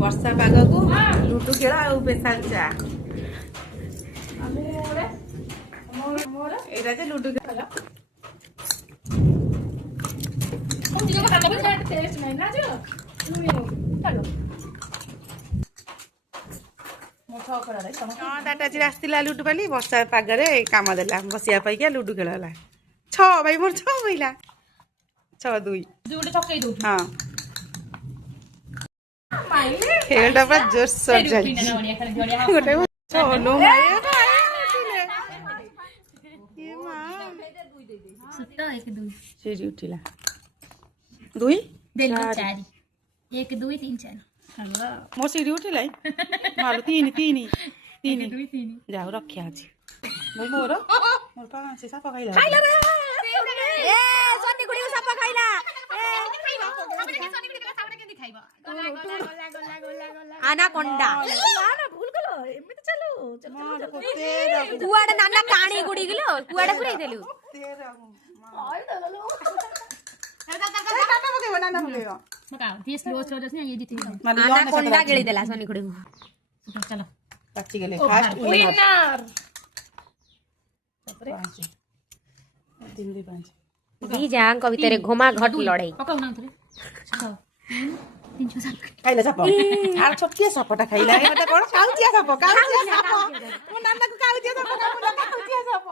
ବର୍ଷା ପାଗକୁ ଲୁଡୁ ଖେଳ ଆଉ ସ୍ପେଶାଲ ଚା। ଏଇଟା ଯେ ଲୁଡୁ ଖେଳ ଆସିଥିଲା ଲୁଡୁ ପାଲି ବର୍ଷା ପାଗରେ କାମ ଦେଲା ବସିବା ପାଇଁକା ଲୁଡୁ ଖେଳ ହେଲା। 6 ଭାଇ ମୋର 6 ପଇଲା 6-2 ହଁ ଖେଳଟା ପୁରା ଜୋରସୋର ଚାଲିଛି। ଗୋଟେ ଚଲୁ ସେଠି ଉଠିଲା 2 4 1 2 3 4 ମୋ ସିଡ଼ି ଉଠିଲା ମାରୁ 3 3 3 ଯାଉ ରକ୍ଷା ଅଛି ଭାଇ ମୋର 5 ସାପ ଖାଇଲା ସାପ ଖାଇଲା ଆନାକୋଣ୍ଡା ଭୁଲ କଲ ଏମିତି ଚାଲୁ କୁଆଡେ ନାନା ପାଣି ଗୁଡିଗଲ କୁଆଡେ ପୁରେଇଦେଲୁ ଆନାକୋଣ୍ଡା ଗିଳିଦେଲା ସନି କୁଡିକୁ ଚलो କାଟି ଗଲେ ଫାଷ୍ଟ ୱିନର 3 2 5 दी जांग कविता रे घोमा घट लड़ाई खाइला साप आर छोटिया सापटा खाइला एटा कोन काउचिया साप मो नाना को काउचिया साप